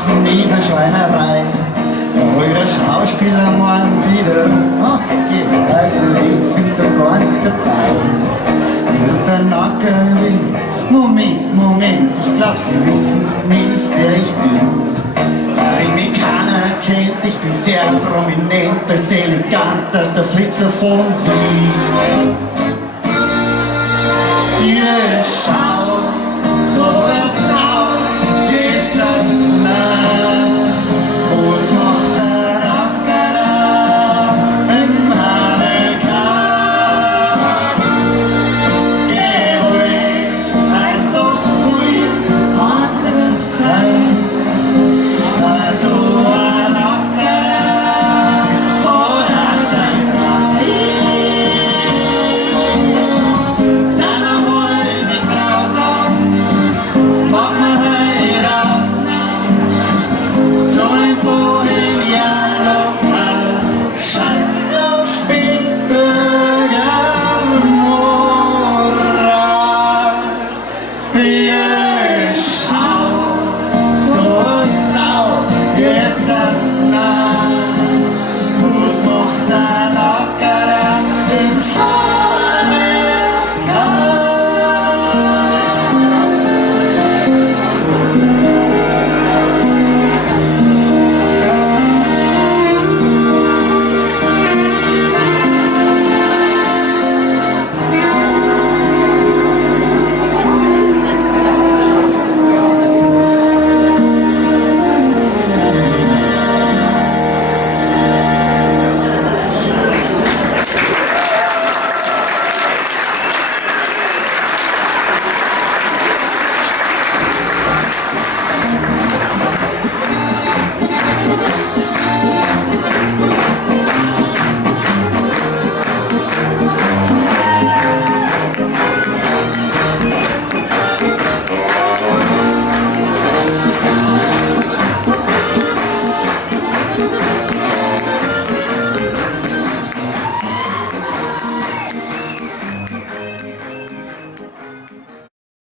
machen diese Schweinerei. Eure Schauspieler morgen wieder, ach geh, also ich find da gar nichts dabei. Und der Nackerli, Moment, ich glaub sie wissen nicht, wer ich bin. Weil mich keiner kennt, ich bin sehr prominent, als elegant als der Flitzer von Wien. Ihr schaut so